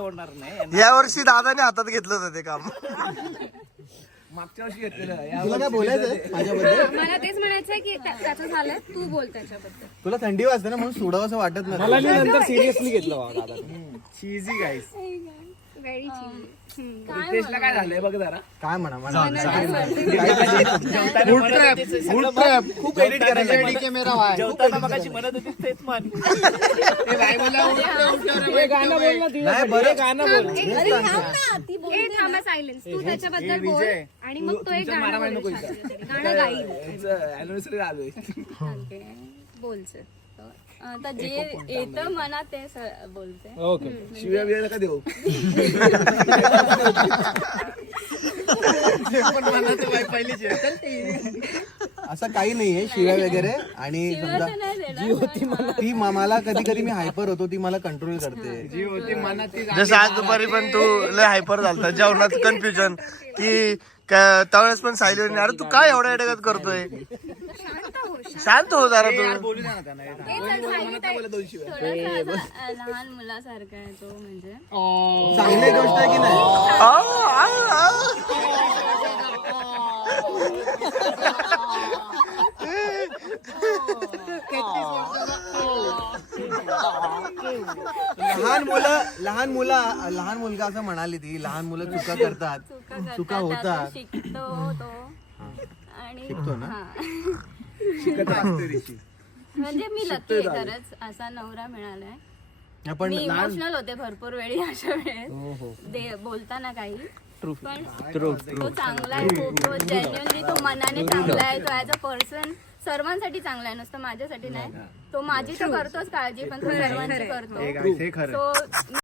होणार नाही. या वर्षी दादाने हातात घेतलं होतं ते काम. मागच्या वर्षी घेतलेलं. तुला काय बोलायचं माझ्याबद्दल? मला तेच म्हणायचंय की त्याचं झालं, तू बोल त्याच्याबद्दल. तुला थंडी वाजते ना म्हणून सोडावं असं वाटत नाही. मला नंतर सिरियसली घेतलं बाबा दादा. चीजी गाईस. Very chilli. रितेशला काय झालंय बघ जरा. काय म्हणा खूप एडिट करायला जेवताना मगाशी म्हणत होती तेच म्हण. हे गाणं बोल ना तुझं. नाही, बरं. हे गाणं बोल. ए थांबा, सायलेन्स. तू त्याच्याबद्दल बोल आणि मग तो एक गाणं बोलेल शास्त्रीय. गाणं गाईल. अॅनिव्हर्सरी आलोय. बोलचं. आता जे येतं मनात ते बोलते. ओके. शिव्या बिव्या का देऊ. असं काही नाहीये शिव्या वगैरे. आणि समजा ती मला कधी कधी मी हायपर होतो, ती मला कंट्रोल करते. जसं आज दुपारी पण तू लय हायपर झालता जेवणात कन्फ्युजन की त्यावेळेस पण सायलेंट. अरे तू काय एवढा अडगत करतोय, शांत हो जरा तू. बोलू द्या ना त्यांना. थोडासा लहान मुलासारखा आहे तो. म्हणजे चांगली गोष्ट आहे की नाही? लहान मुलगा असं म्हणाली ती. लहान मुलं चुका करतात, चुका होतात. शिकतो तो. आणि शिकतो ना? हा. शिकत असते ऋषी. म्हणजे मी लकी आहे खरंच, असा नवरा मिळालाय. आपण मी इमोशनल होते भरपूर वेळी अशा वेळेस बोलताना काही. पण तो चांगला आहे खूप. तो जेन्युअनली तो मनाने चांगला आहे. तो ऍज अ पर्सन सर्वांसाठी चांगला आहे, नुसतं माझ्यासाठी नाही. तो माझी तर करतोच काळजी, पण तो सर्वांची करतो. हे खरं. तो